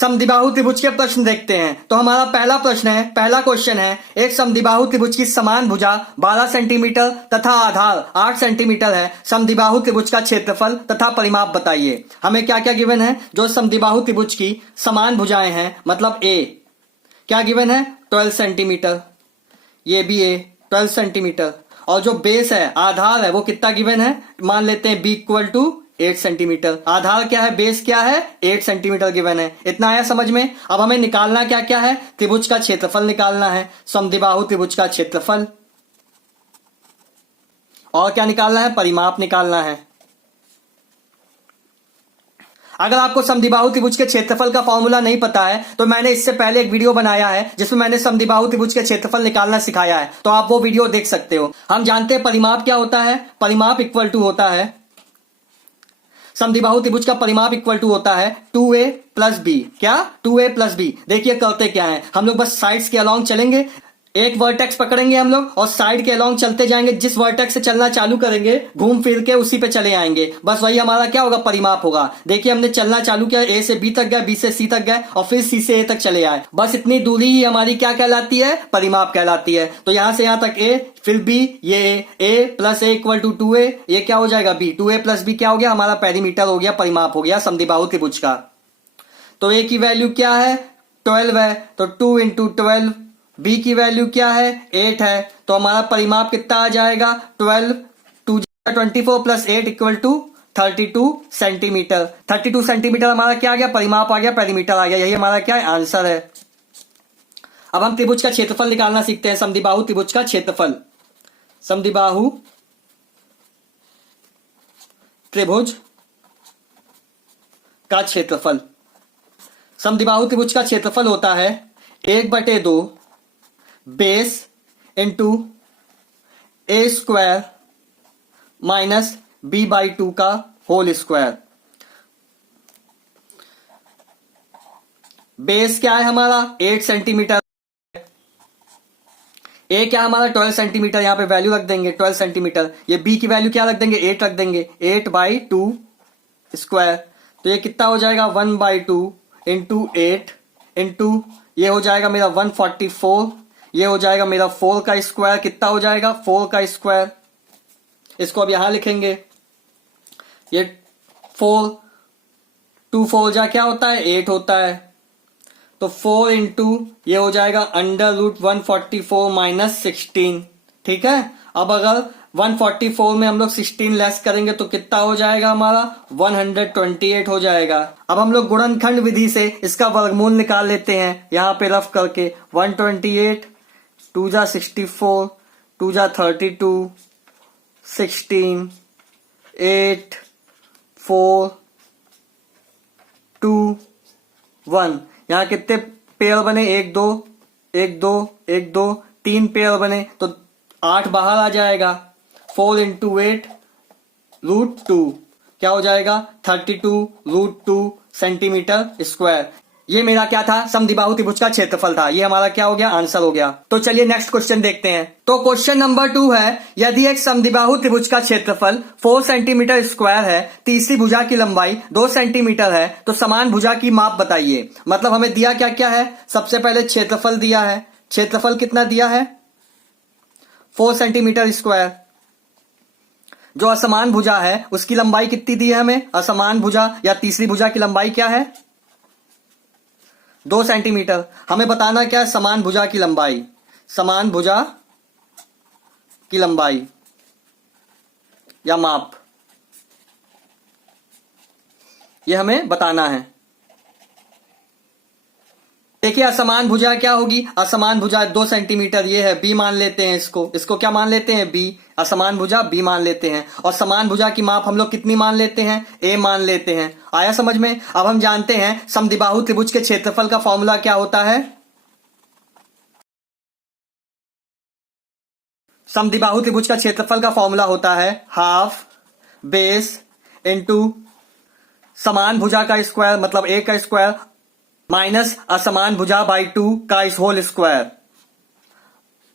समद्विबाहु त्रिभुज के प्रश्न देखते हैं। तो हमारा पहला क्वेश्चन है, एक समद्विबाहु त्रिभुज की समान भुजा 12 सेंटीमीटर तथा आधार 8 सेंटीमीटर है। समद्विबाहु त्रिभुज का क्षेत्रफल तथा परिमाप बताइए। हमें क्या क्या गिवन है? जो समद्विबाहु त्रिभुज की समान भुजाएं हैं, मतलब ए क्या गिवन है? 12 सेंटीमीटर, ये भी ए 12 सेंटीमीटर, और जो बेस है, आधार है, वो कितना गिवन है? मान लेते हैं बी इक्वल टू 8 सेंटीमीटर। आधार क्या है, बेस क्या है? 8 सेंटीमीटर गिवन है। इतना आया समझ में? अब हमें निकालना क्या क्या है? त्रिभुज का क्षेत्रफल निकालना है, समद्विबाहु त्रिभुज का क्षेत्रफल, और क्या निकालना है? परिमाप निकालना है। अगर आपको समद्विबाहु त्रिभुज के क्षेत्रफल का फॉर्मूला नहीं पता है तो मैंने इससे पहले एक वीडियो बनाया है जिसमें मैंने समद्विबाहु त्रिभुज के क्षेत्रफल निकालना सिखाया है, तो आप वो वीडियो देख सकते हो। हम जानते हैं परिमाप क्या होता है। परिमाप इक्वल टू होता है, समद्विबाहु त्रिभुज का परिमाप इक्वल टू होता है 2a प्लस बी। क्या? 2a plus B. देखिए करते क्या है, हम लोग बस साइड्स के अलोंग चलेंगे, एक वर्टेक्स पकड़ेंगे हम लोग और साइड के अलोंग चलते जाएंगे। जिस वर्टेक्स से चलना चालू करेंगे घूम फिर के उसी पे चले आएंगे। बस वही हमारा क्या होगा? परिमाप होगा। देखिए हमने चलना चालू किया, ए से बी तक गए, बी से सी तक गए और फिर सी से ए तक चले आए। बस इतनी दूरी ही हमारी क्या कहलाती है? परिमाप कहलाती है। तो यहां से यहां तक ए, फिर बी, ये A plus A equal to 2a, ये क्या हो जाएगा? बी। 2a प्लस बी क्या हो गया? हमारा पेरीमीटर हो गया, परिमाप हो गया समद्विबाहु त्रिभुज का। तो ए की वैल्यू क्या है? 12 है, तो 2 इंटू 12। बी की वैल्यू क्या है? 8 है, तो हमारा परिमाप कितना आ जाएगा? 12, 2 24 plus 8 equal to 32 centimetre. 32 centimetre हमारा क्या आ गया? परिमाप आ गया, पेरीमीटर आ गया। यही हमारा क्या है? आंसर है। अब हम त्रिभुज का क्षेत्रफल निकालना सीखते हैं, समद्विबाहु त्रिभुज का क्षेत्रफल। समद्विबाहु त्रिभुज का क्षेत्रफल, समद्विबाहु त्रिभुज का क्षेत्रफल होता है 1/2 बेस इंटू ए स्क्वायर माइनस b/2 का होल स्क्वायर। बेस क्या है हमारा? 8 सेंटीमीटर। ए क्या हमारा? 12 सेंटीमीटर, यहां पे वैल्यू रख देंगे 12 सेंटीमीटर। ये बी की वैल्यू क्या रख देंगे? 8 रख देंगे, 8/2 स्क्वायर। तो ये कितना हो जाएगा? 1/2 इंटू 8 इंटू ये हो जाएगा मेरा 144, ये हो जाएगा मेरा 4 का स्क्वायर। कितना हो जाएगा? 4 का स्क्वायर। इसको अब यहां लिखेंगे, ये 4, 2 4 जा क्या होता है? 8 होता है। तो 4 इंटू ये हो जाएगा √144 माइनस 16। ठीक है। अब अगर 144 में हम लोग 16 लेस करेंगे तो कितना हो जाएगा हमारा? 128 हो जाएगा। अब हम लोग गुणनखंड विधि से इसका वर्गमूल निकाल लेते हैं, यहां पे रफ करके। 128, 2 जा 64, 2 जा 32, 16, 8, 4, 2, 1। यहां कितने पेयर बने? 1 2 1 2 1 2 3 पेयर बने, तो 8 बाहर आ जाएगा। 4 इंटू 8 √2 क्या हो जाएगा? 32 √2 सेंटीमीटर स्क्वायर। ये मेरा क्या था? समद्विबाहु त्रिभुज का क्षेत्रफल था। ये हमारा क्या हो गया? आंसर हो गया। तो चलिए नेक्स्ट क्वेश्चन देखते हैं। तो क्वेश्चन नंबर 2 है, यदि एक समद्विबाहु त्रिभुज का क्षेत्रफल 4 सेंटीमीटर स्क्वायर है, तीसरी भुजा की लंबाई 2 सेंटीमीटर है, तो समान भुजा की माप बताइए। मतलब हमें दिया क्या क्या है? सबसे पहले क्षेत्रफल दिया है। क्षेत्रफल कितना दिया है? 4 सेंटीमीटर स्क्वायर। जो असमान भुजा है उसकी लंबाई कितनी दी है हमें? असमान भुजा या तीसरी भुजा की लंबाई क्या है? 2 सेंटीमीटर। हमें बताना क्या है? समान भुजा की लंबाई। समान भुजा की लंबाई या माप, ये हमें बताना है। देखिए असमान भुजा क्या होगी? असमान भुजा 2 सेंटीमीटर, ये है बी मान लेते हैं इसको। इसको क्या मान लेते हैं? बी। असमान भुजा बी मान लेते हैं। और समान भुजा की माप हम लोग कितनी मान लेते हैं? ए मान लेते हैं। आया समझ में? अब हम जानते हैं समद्विबाहु त्रिभुज के क्षेत्रफल का फॉर्मूला क्या होता है। समद्विबाहु त्रिभुज का क्षेत्रफल का फॉर्मूला होता है हाफ बेस इंटू समान भुजा का स्क्वायर, मतलब ए का स्क्वायर, माइनस असमान भुजा बाई 2 का होल स्क्वायर।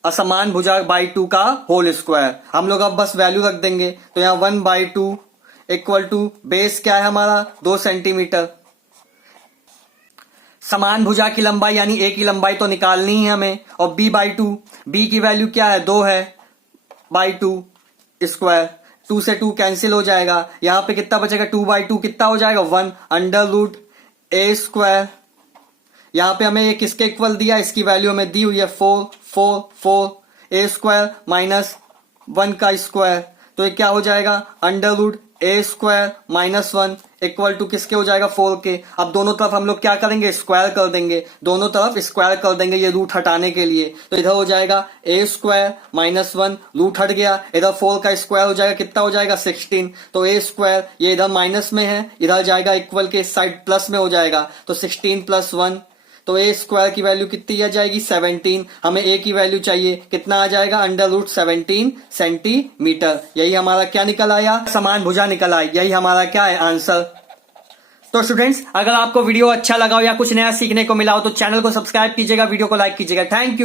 असमान भुजा बाई 2 का होल स्क्वायर। हम लोग अब बस वैल्यू रख देंगे, तो यहां 1/2 इक्वल टू बेस क्या है हमारा? 2 सेंटीमीटर। समान भुजा की लंबाई यानी ए की लंबाई तो निकालनी है हमें, और बी बाई टू, बी की वैल्यू क्या है 2 है, बाई टू स्क्वायर, 2 से 2 कैंसिल हो जाएगा, यहां पे कितना बचेगा 2 बाई टू कितना हो जाएगा 1 अंडर रूट ए स्क्वायर, यहां पे हमें ये किसके इक्वल दिया, इसकी वैल्यू हमें दी हुई है 4 4 4 ए स्क्वायर माइनस 1 का स्क्वायर, तो ये क्या हो जाएगा under root a square minus 1 equal to किसके हो जाएगा 4 के। अब दोनों तरफ हम लोग क्या करेंगे स्क्वायर कर देंगे, दोनों तरफ स्क्वायर कर देंगे ये रूट हटाने के लिए, तो इधर हो जाएगा ए स्क्वायर माइनस 1 रूट हट गया, इधर 4 का स्क्वायर हो जाएगा कितना हो जाएगा 16, तो ए स्क्वायर ये इधर माइनस में है, इधर जाएगा इक्वल के इस साइड प्लस में हो जाएगा, तो 16 प्लस 1, तो ए स्क्वायर की वैल्यू कितनी आ जाएगी 17, हमें ए की वैल्यू चाहिए कितना आ जाएगा अंडर रूट 17 सेंटीमीटर, यही हमारा क्या निकल आया समान भुजा निकल आई, यही हमारा क्या है आंसर। तो स्टूडेंट्स अगर आपको वीडियो अच्छा लगा हो या कुछ नया सीखने को मिला हो तो चैनल को सब्सक्राइब कीजिएगा, वीडियो को लाइक कीजिएगा। Thank you.